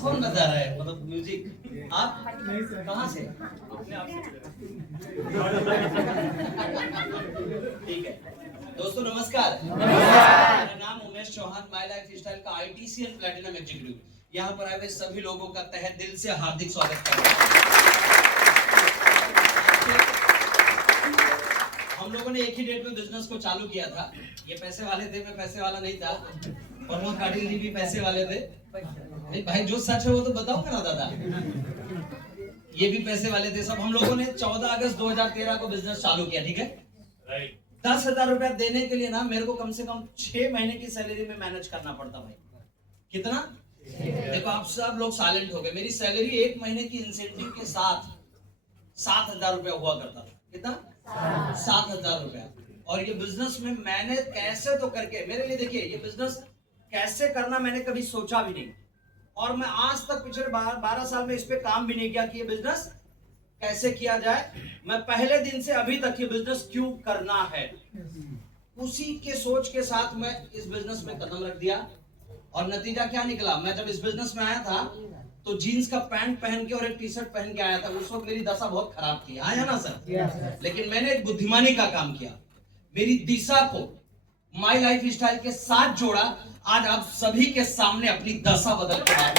कौन बता रहा है? मतलब म्यूजिक आप कहाँ से? ठीक है दोस्तों, नमस्कार। मेरा नाम Umesh Chauhan, my lifestyle का आईटीसी एंड प्लैटिनम एग्जीक्यूटिव। यहाँ पर आए हुए सभी लोगों का तहे दिल से हार्दिक स्वागत करता हूँ। हम लोगों ने एक ही डेट में बिजनेस को चालू किया था। ये पैसे वाले थे, मैं पैसे वाला नहीं था। प्रमोद पाटिल जी भी पैसे वाले थे। नहीं भाई, जो सच है वो तो बताऊंगा ना दादा। ये भी पैसे वाले थे सब। हम लोगों ने 14 अगस्त 2013 को बिजनेस चालू किया, ठीक है? 10,000 रुपया देने के लिए ना मेरे को कम से कम 6 महीने की सैलरी में मैनेज करना पड़ता भाई। कितना? देखो आप सब लोग साइलेंट हो गए। मेरी सैलरी 1 महीने की इंसेंटिव के साथ 7,000 रुपया हुआ करता था। कितना? 7,000 रुपया। और ये बिजनेस में मैंने कैसे तो करके, मेरे लिए देखिए ये बिजनेस कैसे करना मैंने कभी सोचा भी नहीं। और मैं आज तक पिछले 12 साल में इस पे काम भी नहीं किया कि ये बिजनेस कैसे किया जाए। मैं पहले दिन से अभी तक ये बिजनेस क्यों करना है, उसी के सोच के साथ मैं इस बिजनेस में कदम रख दिया। और नतीजा क्या निकला? मैं जब इस बिजनेस में आया था तो जीन्स का पैंट पहन के और एक टी शर्ट पहन के आया था। उस वक्त मेरी दशा बहुत खराब थी, आया ना सर? लेकिन मैंने एक बुद्धिमानी का काम किया, मेरी दिशा को माय लाइफ स्टाइल के साथ जोड़ा। आज आप सभी के सामने अपनी दशा बदल के आया।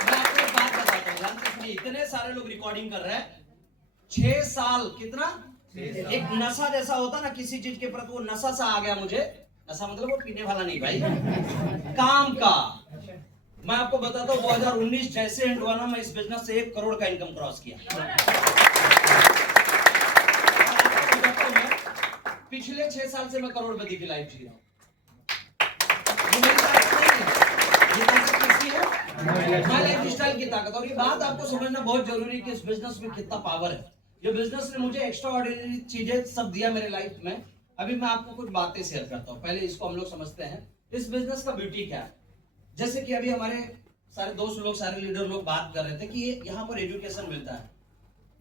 मैं आपको एक बात बताता हूँ, जानते हैं इतने सारे लोग रिकॉर्डिंग कर रहे हैं। 6 साल, कितना? एक नशा जैसा होता ना किसी चीज के प्रति, वो नशा सा आ गया मुझे। नशा मतलब वो पीने वाला नहीं भाई, काम का। मैं आपको बताता हूँ 2019 जैसे एंड हुआ ना, मैं इस बिजनेस से 1 करोड़ का इनकम क्रॉस किया। पिछले 6 साल से मैं करोड़पति की लाइफ जी रहा हूँ। माय लाइफ स्टाइल की ताकत। और ये बात आपको समझना बहुत जरूरी है कि इस बिजनेस में कितना पावर है। ये बिजनेस ने मुझे एक्स्ट्रा ऑर्डिनरी चीजें सब दिया मेरे लाइफ में। अभी मैं आपको कुछ बातें शेयर करता हूँ, पहले इसको हम लोग समझते हैं इस बिजनेस का ब्यूटी क्या है। जैसे कि अभी हमारे सारे दोस्त लोग, सारे लीडर लोग बात कर रहे थे कि यहाँ पर एजुकेशन मिलता है।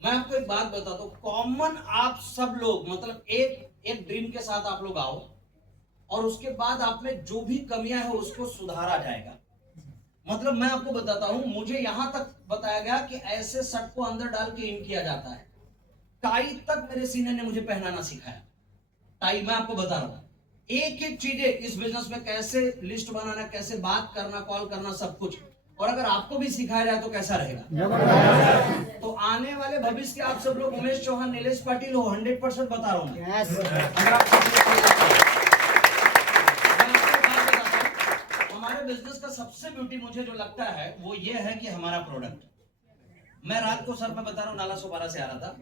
मैं आपको एक बात बताता हूँ, कॉमन आप सब लोग मतलब एक ड्रीम के साथ आप लोग आओ और उसके बाद आप में जो भी कमियां है उसको सुधारा जाएगा। मतलब मैं आपको बताता हूं, मुझे यहां तक बताया गया कि ऐसे शर्ट को अंदर डाल के इन किया जाता है। टाई तक मेरे सीनियर ने मुझे पहनाना सिखाया। टाई मैं आपको बता रहा हूं, एक एक चीजें इस बिजनेस में, कैसे लिस्ट बनाना, कैसे बात करना, कॉल करना, सब कुछ। और अगर आपको भी सिखाया जाए तो कैसा रहेगा? तो आने वाले भविष्य के आप सब लोग उमेश चौहान, नीलेश पाटिल हो, 100% बता रहा हूं मैं। हमारे बिजनेस का सबसे ब्यूटी मुझे जो लगता है वो ये है कि हमारा प्रोडक्ट। मैं रात को सर मैं बता रहा हूँ नाला सोपारा से आ रहा था,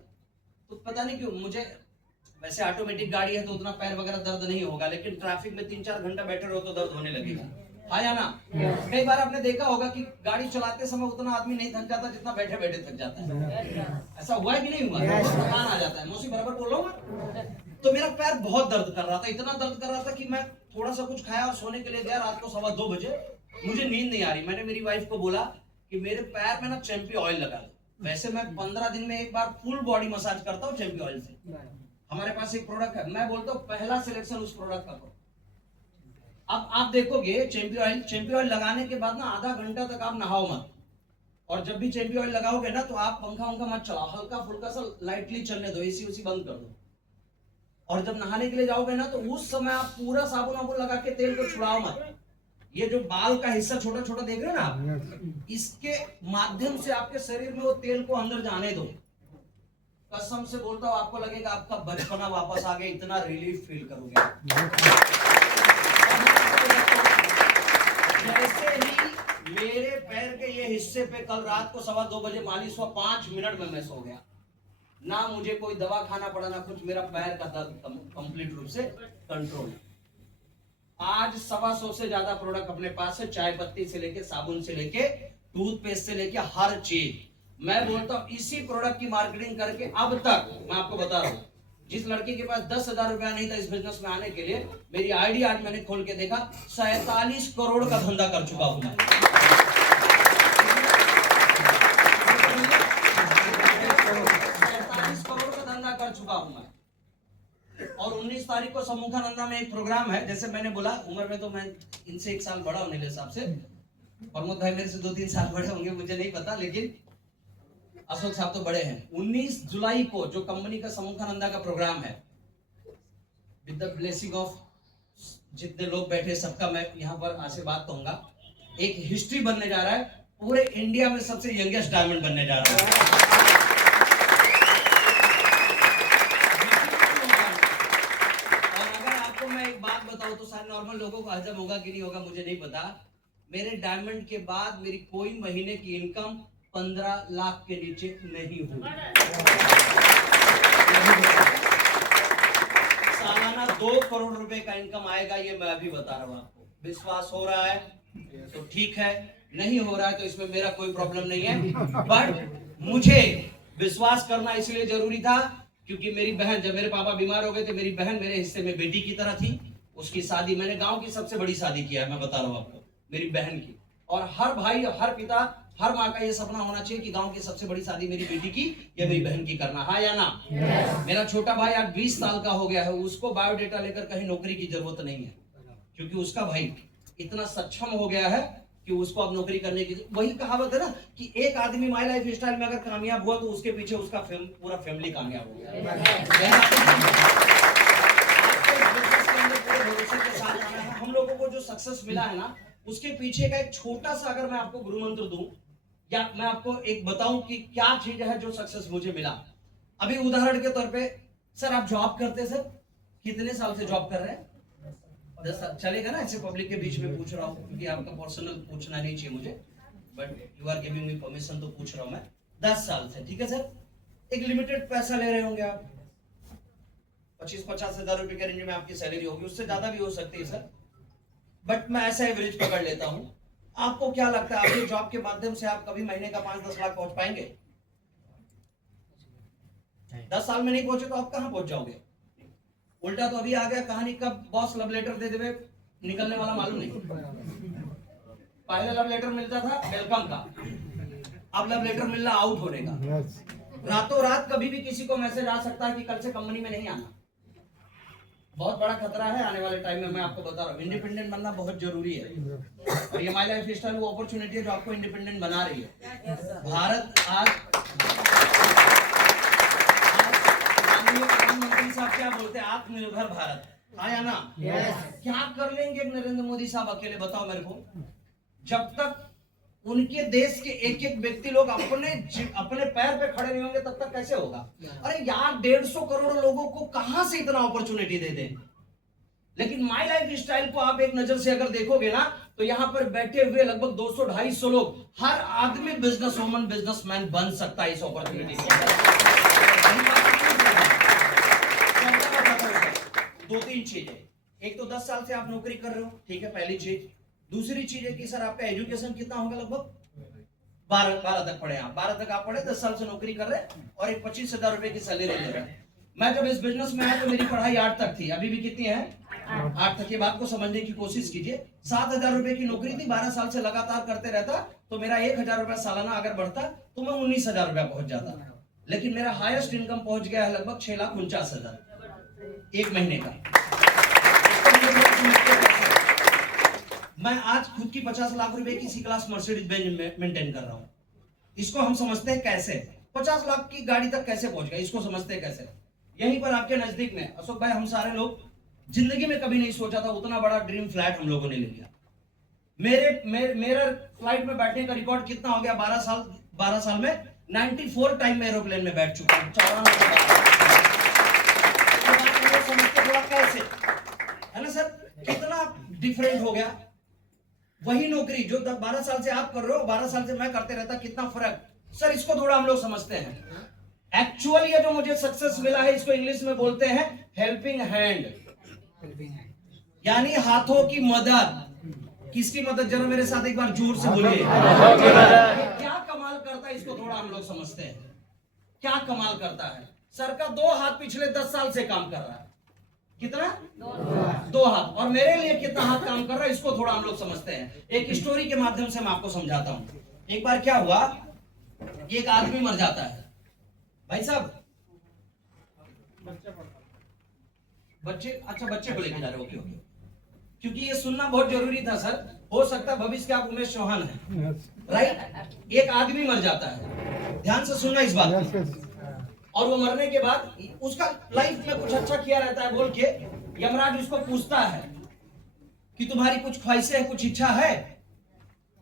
तो पता नहीं क्यों मुझे, वैसे ऑटोमेटिक गाड़ी है तो उतना पैर वगैरह दर्द नहीं होगा, लेकिन ट्रैफिक में 3-4 घंटा बैठे रहो तो दर्द होने लगेगा। हाँ या ना? कई बार आपने देखा होगा कि गाड़ी चलाते समय उतना आदमी नहीं थक जाता जितना बैठे बैठे थक जाता है। ऐसा हुआ है कि नहीं हुआ? थकान आ जाता है। मौसी बराबर बोल रहा हूँ। तो मेरा पैर बहुत दर्द कर रहा था, इतना दर्द कर रहा था कि मैं थोड़ा सा कुछ खाया और सोने के लिए गया। रात को 2:15 बजे मुझे नींद नहीं आ रही। मैंने मेरी वाइफ को बोला कि मेरे पैर में ना चैंपी ऑयल लगा दो। वैसे मैं 15 दिन में एक बार फुल बॉडी मसाज करता हूँ चैंपी ऑयल से। हमारे पास एक प्रोडक्ट है, मैं बोलता हूँ पहला सिलेक्शन उस प्रोडक्ट का करो। अब आप देखोगे चैंपी ऑयल लगाने के बाद ना आधा घंटा तक आप नहाओ मत। और जब भी चैंपी ऑयल लगाओगे ना तो आप पंखा मत चलाओ, हल्का फुल्का सा लाइटली चलने दो, एसी उसी बंद कर दो। और जब नहाने के लिए जाओगे ना तो उस समय आप पूरा साबुन वाबुन लगा के तेल को छुड़ाओ मत। ये जो बाल का हिस्सा छोटा छोटा देख रहे हैं ना आप, इसके माध्यम से आपके शरीर में वो तेल को अंदर जाने दो। कसम से बोलता हूँ आपको लगेगा आपका बचपना वापस आ गया, इतना रिलीफ फील करोगे। जैसे ही मेरे पैर के ये हिस्से पे कल रात को 2:15 बजे मालिश हुआ, 5 मिनट में मैं सो गया। ना मुझे कोई दवा खाना पड़ा ना कुछ, मेरा पैर का दर्द कंप्लीट रूप से कंट्रोल। आज 125 से ज्यादा प्रोडक्ट अपने पास है, चाय पत्ती से लेके साबुन से लेके टूथपेस्ट से लेके हर चीज। मैं बोलता हूँ इसी प्रोडक्ट की मार्केटिंग करके अब तक मैं आपको बता रहा हूँ, जिस लड़की के पास 10,000 रुपया नहीं था इस बिजनेस में आने के लिए, मेरी आईडी आज मैंने खोल के देखा 47 करोड़ का धंधा कर चुका हूं मैं। 47 करोड़ का धंधा कर चुका हूं मैं। और 19 तारीख को सम्मुखानंदा में एक प्रोग्राम है। जैसे मैंने बोला, उम्र में तो मैं इनसे 1 साल बड़ा हूं मेरे हिसाब से, प्रमोद भाई मेरे से 2-3 साल बड़े होंगे, मुझे नहीं पता, लेकिन अशोक साहब तो बड़े हैं। 19 जुलाई को जो कंपनी का सम्मुखानंदा का प्रोग्राम है, विद द ब्लेसिंग ऑफ जितने लोग बैठे सबका मैं यहाँ पर आशीर्वाद दूंगा। एक हिस्ट्री बनने जा रहा है, पूरे इंडिया में सबसे यंगेस्ट डायमंड बनने जा रहा है। और अगर आपको मैं एक बात बताऊं तो सारे नॉर्मल लोगों को हजम होगा कि नहीं होगा मुझे नहीं पता, मेरे डायमंड के बाद मेरी कोई महीने की इनकम 15 लाख के नीचे नहीं हुई। सालाना 2 करोड़ रुपए का इनकम आएगा, ये मैं अभी बता रहा हूं आपको। विश्वास हो रहा है तो ठीक है, नहीं हो रहा है तो इसमें मेरा कोई प्रॉब्लम नहीं है। बट मुझे विश्वास करना इसलिए जरूरी था क्योंकि मेरी बहन, जब मेरे पापा बीमार हो गए थे, मेरी बहन मेरे हिस्से में बेटी की तरह थी। उसकी शादी मैंने गांव की सबसे बड़ी शादी किया है, मैं बता रहा हूं आपको, मेरी बहन की। और हर भाई, हर पिता, हर माँ का ये सपना होना चाहिए कि गांव की सबसे बड़ी शादी मेरी बेटी की या मेरी बहन की करना, हाँ या ना? मेरा छोटा भाई आज 20 साल का हो गया है, उसको बायोडेटा लेकर कहीं नौकरी की जरूरत नहीं है क्योंकि उसका भाई इतना सक्षम हो गया है कि उसको अब नौकरी करने की। वही कहावत है ना कि एक आदमी माय लाइफ स्टाइल में अगर कामयाब हुआ तो उसके पीछे उसका पूरा फैमिली कामयाब हो गया। भरोसे के साथ हम लोगों को जो सक्सेस मिला है ना, उसके पीछे का एक छोटा सा अगर मैं आपको गुरु मंत्र दूं या मैं आपको एक बताऊं कि क्या चीज है जो सक्सेस मुझे मिला। अभी उदाहरण के तौर पे, सर आप जॉब करते, सर कितने साल से जॉब कर रहे हैं? 10 साल चलेगा ना? ऐसे पब्लिक के बीच में पूछ रहा हूँ क्योंकि आपका पर्सनल पूछना नहीं चाहिए मुझे, but you are giving me permission तो पूछ रहा हूँ मैं। 10 साल से, ठीक है सर। एक लिमिटेड पैसा ले रहे होंगे आप, 25-50 हजार रुपए के रेंज में आपकी सैलरी होगी, उससे ज्यादा भी हो सकती है सर, बट मैं ऐसा एवरेज पकड़ लेता हूं। आपको क्या लगता है आपके जॉब के माध्यम से आप कभी महीने का 5-10 लाख पहुंच पाएंगे? 10 साल में नहीं पहुंचे तो आप कहां पहुंच जाओगे? उल्टा तो अभी आ गया कहानी, कब बॉस लव लेटर दे देवे निकलने वाला मालूम नहीं। पहले लव लेटर मिलता था वेलकम का, अब लव लेटर मिलना आउट होने का। रातों रात कभी भी किसी को मैसेज आ सकता है कि कल से कंपनी में नहीं आना। बहुत बड़ा खतरा है आने वाले टाइम में, मैं आपको बता रहा हूँ। इंडिपेंडेंट बनना बहुत जरूरी है और ये माय लाइफ स्टाइल वो अपॉर्चुनिटी है जो आपको इंडिपेंडेंट बना रही है। भारत आज माननीय प्रधानमंत्री साहब क्या बोलते हैं, आत्मनिर्भर भारत, हाँ या ना? क्या कर लेंगे नरेंद्र मोदी साहब अकेले, बताओ मेरे को? जब तक उनके देश के एक एक व्यक्ति लोग अपने पैर पे खड़े नहीं होंगे तब तक कैसे होगा? अरे यार 150 करोड़ लोगों को कहां से इतना अपॉर्चुनिटी दे दें? लेकिन माय लाइफ स्टाइल को आप एक नजर से अगर देखोगे ना तो यहां पर बैठे हुए लगभग 200-250 लोग, हर आदमी बिजनेस वुमन, बिजनेसमैन बन सकता है इस अपॉर्चुनिटी से। 2-3 चीजें, एक तो 10 साल से आप नौकरी कर रहे हो, ठीक है, पहली चीज। दूसरी चीज है कि सर आपका एजुकेशन कितना होगा? लगभग 12 तक पढ़े आप, 12 तक आप पढ़े, 10 साल से नौकरी कर रहे और एक 25,000 रुपए की सैलरी ले रहे हैं। मैं जब इस बिजनेस में आया तो मेरी पढ़ाई 8 तक थी, अभी भी कितनी है? 8 तक। की बात को समझने की कोशिश कीजिए। 7,000 रुपए की नौकरी थी, 12 साल से लगातार करते रहता तो मेरा 1,000 रुपया सालाना अगर बढ़ता तो मैं 19,000 रुपया पहुंच जाता। लेकिन मेरा हाईएस्ट इनकम पहुंच गया है लगभग 6,49,000 एक महीने का। मैं आज खुद की 50 लाख रुपए की सी क्लास मर्सिडीज बेंज मेंटेन कर रहा हूं। इसको हम समझते हैं कैसे? 50 लाख की गाड़ी तक कैसे पहुंच गए, इसको समझते हैं कैसे? यहीं पर आपके नजदीक में अशोक भाई, हम सारे लोग जिंदगी में कभी नहीं सोचा था उतना बड़ा ड्रीम फ्लैट हम लोगों ने ले लिया। मेरा फ्लाइट में बैठने का रिकॉर्ड कितना हो गया? 12 साल में 94 टाइम में एरोप्लेन में बैठ चुका हूं। 94 समझते थोड़ा कैसे है ना सर, कितना डिफरेंट हो गया। वही नौकरी जो 12 साल से आप कर रहे हो, 12 साल से मैं करते रहता, कितना फर्क सर, इसको थोड़ा हम लोग समझते हैं। एक्चुअली ये जो मुझे सक्सेस मिला है इसको इंग्लिश में बोलते हैं हेल्पिंग हैंड, यानी हाथों की मदद। किसकी मदद? जरा मेरे साथ एक बार जोर से बोलिए। क्या कमाल करता है इसको थोड़ा हम लोग समझते हैं। क्या कमाल करता है? सर का 2 हाथ पिछले 10 साल से काम कर रहा है। कितना? 2 हाथ। और मेरे लिए कितना हाथ काम कर रहा है इसको थोड़ा हम लोग समझते हैं। एक स्टोरी के माध्यम से मैं आपको समझाता हूं। एक बार क्या हुआ, एक आदमी मर जाता है। भाई साहब बच्चे, अच्छा बच्चे को लेके जा रहे हो, ओके ओके, क्योंकि ये सुनना बहुत जरूरी था सर। हो सकता है भविष्य के आप उमेश चौहान हैं, राइट। एक आदमी मर जाता है, ध्यान से सुनना इस बात को, और वो मरने के बाद उसका लाइफ में कुछ अच्छा किया रहता है बोल के यमराज उसको पूछता है कि तुम्हारी कुछ ख्वाहिशें हैं, कुछ इच्छा है?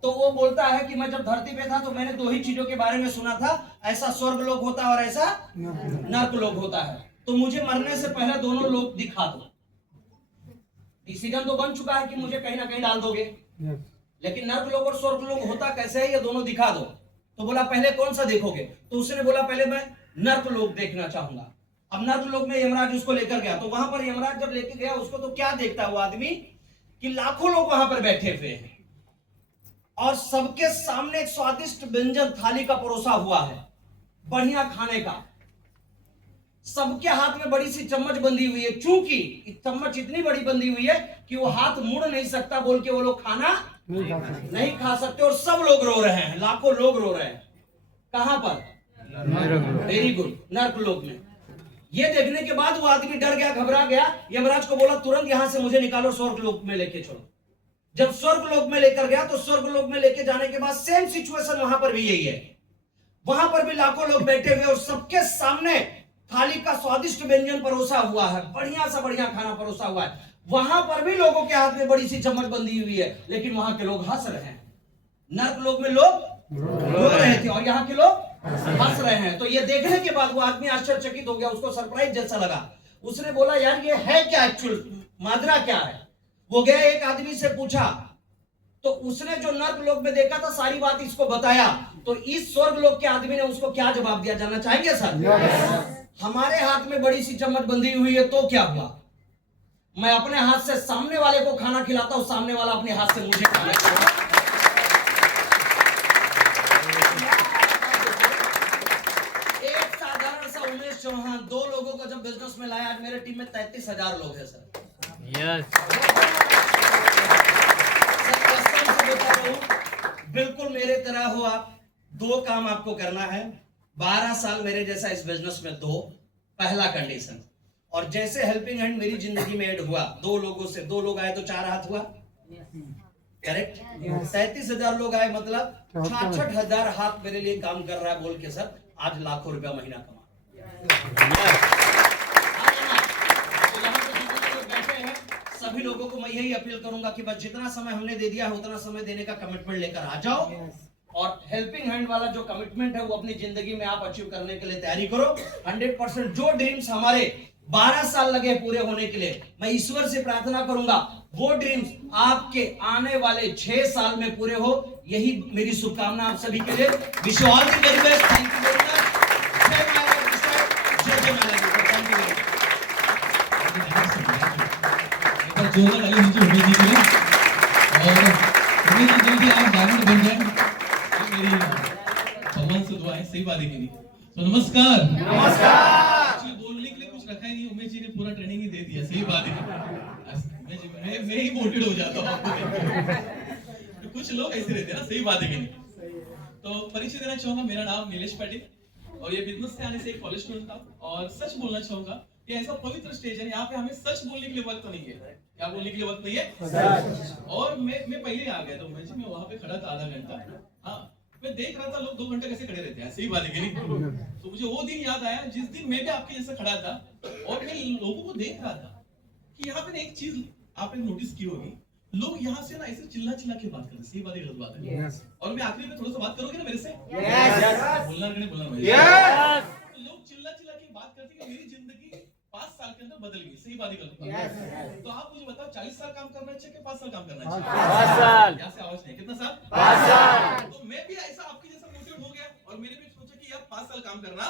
तो वो बोलता है कि मैं जब धरती पे था तो मैंने दो ही चीजों के बारे में सुना था, ऐसा स्वर्ग लोक होता है और ऐसा नर्क लोक होता है, तो मुझे मरने से पहले दोनों लोक दिखा दो। डिसीजन तो बन चुका है कि मुझे कहीं ना कहीं डाल दोगे, लेकिन नर्क लोक और स्वर्ग लोक होता कैसे है ये दोनों दिखा दो। तो बोला पहले कौन सा देखोगे? तो उसने बोला पहले मैं नर्क लोक देखना चाहूंगा। अब नर्क लोक में यमराज उसको लेकर गया, तो वहां पर यमराज जब लेके गया उसको, तो क्या देखता है वो आदमी कि लाखों लोग वहां पर बैठे हुए हैं और सबके सामने एक स्वादिष्ट व्यंजन थाली का परोसा हुआ है, बढ़िया खाने का। सबके हाथ में बड़ी सी चम्मच बंधी हुई है, चूंकि चम्मच इतनी बड़ी बंधी हुई है कि वो हाथ मुड़ नहीं सकता बोल के वो लोग खाना नहीं खा सकते, और सब लोग रो रहे हैं, लाखों लोग रो रहे हैं। कहां पर? वेरी गुड, नर्क लोक में। ये देखने के बाद वो आदमी डर गया, घबरा गया, यमराज को बोला तुरंत यहां से मुझे निकालो, स्वर्ग लोक में लेके चलो। जब स्वर्ग लोक में लेकर गया तो स्वर्ग लोक में लेके जाने के बाद सेम सिचुएशन वहां पर भी यही है। वहां पर भी लाखों लोग बैठे हुए और सबके सामने थाली का स्वादिष्ट व्यंजन परोसा हुआ है, बढ़िया सा बढ़िया खाना परोसा हुआ है। वहां पर भी लोगों के हाथ में बड़ी सी चम्मच बंधी हुई है, लेकिन वहां के लोग हंस रहे हैं। नर्क लोक में लोग रो रहे थे और यहाँ के लोग हंस रहे हैं। तो ये देखने के बाद वो आदमी आश्चर्यचकित हो गया, उसको सरप्राइज जैसा लगा। उसने बोला यार ये है क्या, एक्चुअल माजरा क्या है? वो गया एक आदमी से पूछा, तो उसने जो नर्क लोक में देखा था सारी बात इसको बताया। तो इस स्वर्ग लोक के आदमी ने उसको क्या जवाब दिया, जानना चाहेंगे सर? हमारे हाथ में बड़ी सी चम्मच बंधी हुई है तो क्या हुआ, मैं अपने हाथ से सामने वाले को खाना खिलाता हूं, सामने वाला अपने हाथ से मुझे खाना खिलाता। एक साधारण सा उमेश चौहान दो लोगों को जब बिजनेस में लाया, आज मेरे टीम में 33,000 लोग हैं सर। बिल्कुल मेरे तरह हो आप। दो काम आपको करना है, 12 साल मेरे जैसा इस बिजनेस में दो, पहला कंडीशन। और जैसे हेल्पिंग हैंड मेरी जिंदगी में ऐड हुआ, दो लोगों से, दो लोग आए तो 4 हाथ हुआ, करेक्ट? 33,000 लोग आए, मतलब 66,000 हाथ मेरे लिए काम कर रहा है बोल के सर आज लाखों रुपया महीना कमा। सभी लोगों को मैं यही अपील करूंगा कि बस जितना समय हमने दे दिया है उतना समय देने का कमिटमेंट लेकर आ जाओ, और हेल्पिंग हैंड वाला जो कमिटमेंट है वो अपनी जिंदगी में आप अचीव करने के लिए तैयारी करो 100%। जो ड्रीम्स हमारे 12 साल लगे पूरे होने के लिए, मैं ईश्वर से प्रार्थना करूंगा वो ड्रीम्स आपके आने वाले 6 साल में पूरे हो, यही मेरी शुभकामना आप सभी के लिए। Wish you all the very best, thank you very much. जय माता दी, जय माता दी, थैंक यू वेरी मच। जोरदार ताली दीजिए उमेश जी के लिए। और उमेश जी जल्दी आप डायमंड बन जाए, मेरी भगवान से दुआ है, सही बात है कि नहीं? तो नमस्कार। एक्चुअली बोलने के लिए कुछ रखा ही नहीं, उमेश जी ने पूरा ट्रेनिंग ही दे दिया, सही बात है। मैं ही मोटिवेट हो जाता हूँ आपको देख के। तो कुछ लोग ऐसे रहते हैं ना, सही बात है कि नहीं? तो परिचय देना चाहूंगा, मेरा नाम नीलेश पाटिल और ये बिजनेस से आने से एक कॉलेज स्टूडेंट था। और सच बोलना चाहूंगा कि ऐसा पवित्र स्टेज है, यहाँ पे हमें सच बोलने के लिए वक्त नहीं है। क्या बोलने के लिए वक्त नहीं है? और मैं पहले आ गया था उमेश जी, मैं वहां पे खड़ा था आधा घंटा। हाँ, मैं देख रहा था लोग 2 घंटे कैसे खड़े रहते हैं, सही बात है कि नहीं? तो मुझे वो दिन याद आया जिस दिन मैं भी आपके जैसा खड़ा था और मैं लोगों को देख रहा था कि यहाँ पे एक चीज आपने नोटिस की होगी, लोग यहाँ से ना ऐसे चिल्ला चिल्ला के बात करते हैं, सही बात है, गलत बात है? और मैं आखिरी में थोड़ा सा बात करोगे ना मेरे से? बोलना कि नहीं बोलना भाई? लोग चिल्ला चिल्ला के बात करते हैं कि मेरी जिंदगी 5 साल के अंदर बदल गई, सही बात है, गलत बात? तो आप मुझे बताओ 40 साल काम करना चाहिए कि 5 साल काम करना चाहिए? 5 साल। यहाँ से आवाज नहीं, कितना साल? 5 साल। तो मैं भी ऐसा आपके जैसा मोटिवेट हो गया और मैंने भी सोचा कि यार 5 साल काम करना,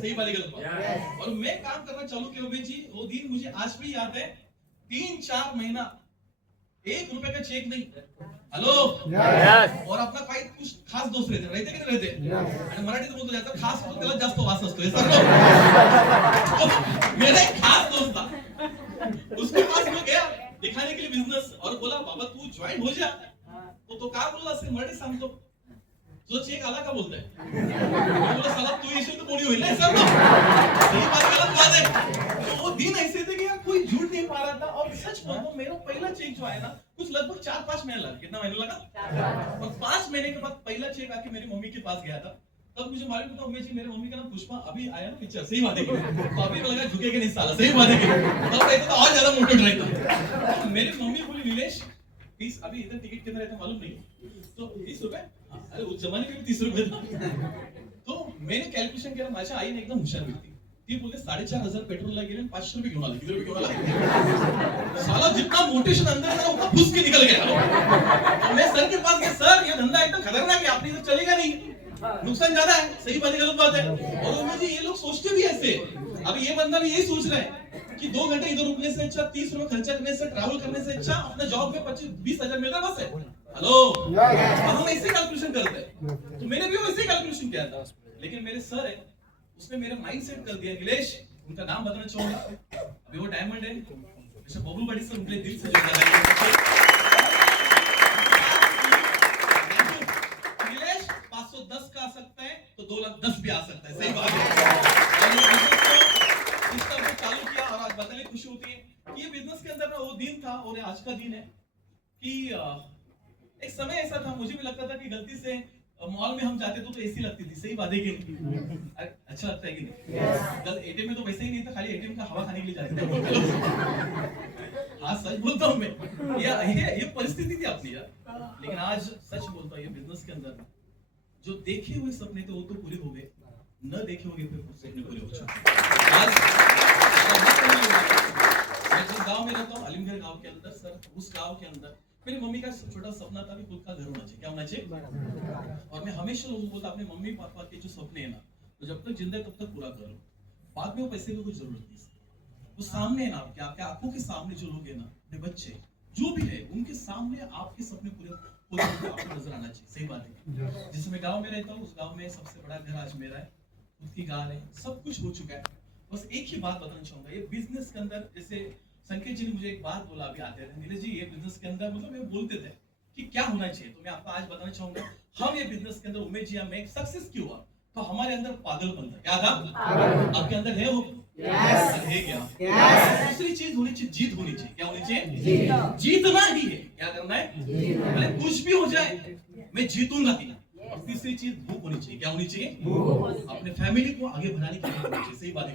सही बात है, गलत बात? और मैं काम करना चालू किया उमेश जी, वो दिन मुझे आज भी याद है। 3-4 महीना 1 रुपए का चेक नहीं। हेलो, और अपना काही कुछ खास दोस्त रहते की नाही रहते? आणि मराठीत बोलतो त्याचा खास होतो त्याला जास्त वास असतो, हे सर्व मेरा एक खास दोस्त था, उसके पास मैं गया दिखाने के लिए बिजनेस और बोला बाबा तू ज्वाइन हो जा। तो काय बोलला असेल मराठी सांगतो, तुझा चेक आला का बोलताय? बोला साला तू येशील तर कोणी होईल ना सर्व, सही बात गलत बात है। तो वो दिन ऐसे थे कि यार कोई झूठ नहीं पा रहा था। और सच बोलूं मेरा पहला चेक जो आया ना कुछ लगभग 4-5 महीने लगा। कितना महीने लगा? और 5 महीने के बाद पहला चेक आके मेरी मम्मी के पास गया था। तब मुझे मालूम था उमेश जी मेरे मम्मी का नाम पुष्पा अभी आया ना पिक्चर, सही बात है तो अभी लगा झुकेगा नहीं साला, सही बात है तब रहता तो और ज्यादा मोटिवेट रहता। तो मेरी मम्मी बोली नीलेश 30 अभी इधर टिकट कितना रहता मालूम नहीं, तो 30 रुपए। अरे उस जमाने में 30 रुपए था। तो मैंने कैलकुलेशन किया, माझ्या आईने एकदम हुशार व्यक्ती ती बोलते 4,500 पेट्रोल गेले 500 रुपए घेऊन आले। किती रुपए घेऊन आला? साला जितना मोटिवेशन अंदर था उतना फुस के निकल गया। तो मैं सर के पास गया, सर ये धंधा एकदम खतरनाक है, आपने तो चलेगा नहीं, नुकसान ज्यादा है। सही बात है गलत बात है? और उमेश जी ये लोग सोचते भी ऐसे। अब ये बंदा भी यही सोच रहा है कि 2 घंटे इधर रुकने से अच्छा 30 रुपए खर्चा करने से ट्रैवल करने से अच्छा अपना जॉब में 25-20 हजार मिल रहा बस है। हेलो, हम ऐसे कैलकुलेशन करते हैं। तो मैंने भी वैसे कैलकुलेशन किया था, लेकिन मेरे सर है उसने मेरा माइंड सेट कर दिया। नीलेश उनका नाम बताना चाहूंगा, अभी वो डायमंड है मिस्टर बबलू बड़ी सर, उनके दिल से जुड़ा है। 510 का आ सकता है तो 2,10,000 भी आ सकता है, सही बात है। इस तरह से चालू किया और आज बताने खुशी होती है कि ये बिजनेस के अंदर ना वो दिन था और आज का दिन है कि एक समय ऐसा था मुझे भी लगता था कि गलती से मॉल में हम जाते तो एसी लगती थी, सही बात है कि नहीं? अच्छा लगता है कि नहीं? कल एटीएम में तो वैसे ही नहीं था, खाली एटीएम का हवा खाने के लिए जाते थे। हाँ सच बोलता हूँ मैं, ये परिस्थिति थी अपनी यार। लेकिन आज सच बोलता हूँ ये बिजनेस के अंदर जो देखे हुए सपने थे वो तो पूरे हो गए, न देखे हुए सपने पूरे हो चुके। आज मैं जिस गांव में रहता हूँ अलीमगढ़ गांव के अंदर सर, उस गांव के अंदर मेरी मम्मी का छोटा सपना था कि खुद का घर होना चाहिए। क्या होना चाहिए? और मैं हमेशा लोगों को बोलता अपने मम्मी पापा के जो सपने हैं ना तो जब तक जिंदा है तब तक पूरा करो, बाद में वो पैसे की कुछ जरूरत नहीं। वो सामने है ना आपके, आपके आंखों के सामने जो लोग हैं ना, अपने बच्चे जो भी है उनके सामने आपके सपने पूरे आपको नजर आना चाहिए, सही बात है। जिस मैं गांव में रहता हूँ उस गांव में सबसे बड़ा घर आज मेरा है, खुद की गाय है, सब कुछ हो चुका है। बस एक ही बात बताना चाहूंगा, ये बिजनेस के अंदर जैसे संकेत जी ने मुझे एक बात बोला अभी आते थे, नीलेश जी ये बिजनेस के अंदर मतलब ये बोलते थे कि क्या होना चाहिए, तो मैं आपको आज बताना चाहूंगा हम ये बिजनेस के अंदर उमेश जी मैं सक्सेस क्यों हुआ, तो हमारे अंदर पागलपन था। क्या था? आपके अंदर है वो? है क्या? दूसरी चीज होनी चाहिए, जीत होनी चाहिए। क्या होनी चाहिए? जीतना ही है। क्या करना है? भले कुछ भी हो जाए मैं जीतूंगा ही। और तीसरी चीज भूख होनी चाहिए। क्या होनी चाहिए? अपने फैमिली को आगे बढ़ाने के लिए होनी चाहिए, सही बात है।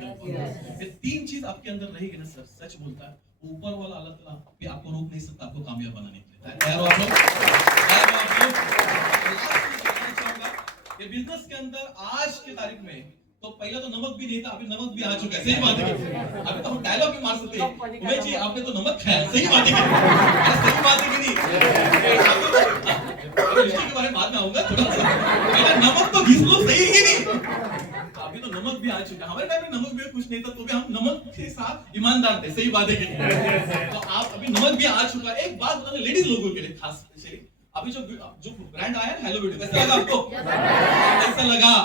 ये 3 चीज आपके अंदर रहेगी ना सर, सच बोलता है ऊपर वाला अल्लाह ताला आपको रोक नहीं सकता आपको कामयाब बनाने के लिए। तैयार हो आप लोग? ये बिजनेस के अंदर आज की तारीख में तो पहला तो नमक भी नहीं था, अभी नमक भी आ चुका है, सही बात है। अभी तो हम डायलॉग भी मार सकते हैं, उमेश जी आपने तो नमक खाया, सही बात है। सही बात है कि नहीं? हिस्ट्री के बारे में बाद में आऊंगा थोड़ा सा, पहले नमक तो घिस लो, सही है कि नहीं? अभी तो नमक भी आ चुका है, हमारे टाइम में नमक भी कुछ नहीं था तो भी हम नमक के साथ ईमानदार थे, सही बात है कि नहीं? तो आप अभी नमक भी आ चुका है। एक बात बताना लेडीज लोगों के लिए खास, अभी जो ब्रांड आया है हेलो ब्यूटी, कैसा लगा आपको? कैसा लगा?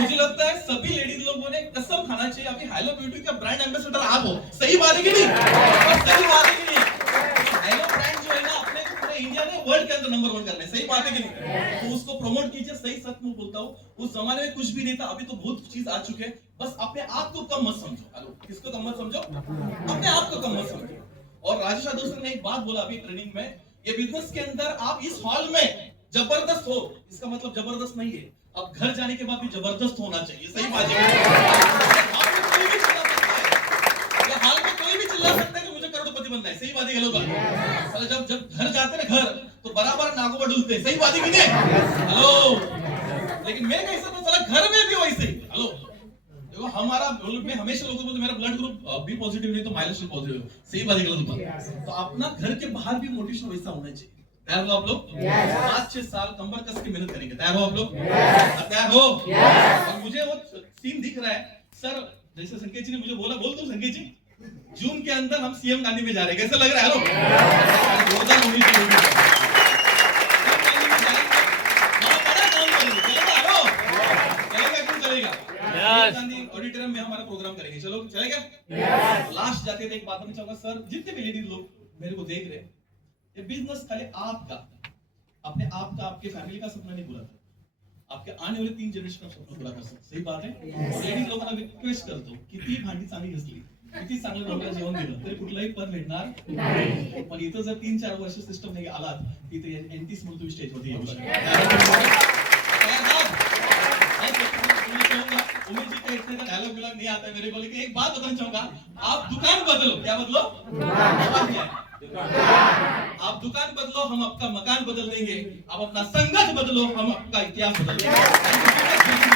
मुझे लगता है सभी लेडीज लोगों ने कसम खाना चाहिए अभी हेलो ब्यूटी का ब्रांड एम्बेसडर आप हो, सही बात है कि नहीं? सही बात है कि नहीं? हेलो ब्रांड जो है ना अपने पूरे इंडिया में वर्ल्ड के अंदर नंबर 1 करना है, सही बात है कि नहीं? तो उसको प्रमोट कीजिए। सही सच में बोलता हूँ उस जमाने में कुछ भी नहीं था, अभी तो बहुत चीज आ चुके हैं। बस अपने आप को कम मत समझो। हेलो, किसको कम मत समझो? अपने आप को कम मत समझो। और राजेश यादव सर ने एक बात बोला अभी ट्रेनिंग में, ये बिजनेस के अंदर आप इस हॉल में जबरदस्त हो, इसका मतलब जबरदस्त नहीं है, अब घर जाने के बाद भी जबरदस्त होना चाहिए, सही बात है। कोई भी चिल्ला सकता है, या हाल में कोई भी चिल्ला सकता है कि मुझे करोड़पति बनना है, सही बात है गलत बात? जब घर जाते हैं घर तो बराबर नागों पर डुलते हैं, सही बात है कि नहीं? हेलो, लेकिन मैं कैसा था साला घर में भी वैसे ही। हेलो देखो हमारा, मैं हमेशा लोगों को बोलता मेरा ब्लड ग्रुप बी पॉजिटिव नहीं तो माइनस पॉजिटिव, सही बात है गलत बात? तो अपना घर के बाहर भी मोटिवेशन वैसा होना चाहिए। तैयार हो आप लोग? 5-6 साल कंबर कस के मेहनत करेंगे। तैयार हो आप लोग? तैयार हो? और मुझे वो सीन दिख रहा है सर, जैसे संकेत जी ने मुझे बोला, बोल दो संकेत जी, जून के अंदर हम सीएम गांधी में जा रहे हैं, कैसा लग रहा है? हेलो, जोरदार होनी चाहिए। गांधी ऑडिटोरियम में हमारा प्रोग्राम करेंगे, चलो चलेगा? लास्ट जाते थे एक बात बताना चाहूंगा सर, जितने भी लेडीज लोग मेरे को देख रहे हैं, ये बिजनेस खाली आपका, अपने आप का, आपके फैमिली का सपना नहीं पूरा करता, आपके आने वाले 3 जनरेशन का सपना पूरा कर सकते, सही बात है? लेडीज लोगों का रिक्वेस्ट करता हूं, किती भांडी चांदी घसली किती चांगलं डोक्याला जेवण दिलं तरी कुठलंही पद भेटणार नाही. पण इथं जर 3-4 वर्ष सिस्टम नाही आलात इथे एनटीस म्हणून तुम्ही स्टेजवरती येऊ शकता. उमेश जी का इतने का डायलॉग विलॉग नहीं आता है मेरे को, लेकिन एक बात बताना चाहूंगा, आप दुकान बदलो. क्या बदलो? आप दुकान बदलो, हम आपका मकान बदल देंगे. आप अपना संघर्ष बदलो, हम आपका इतिहास बदल देंगे.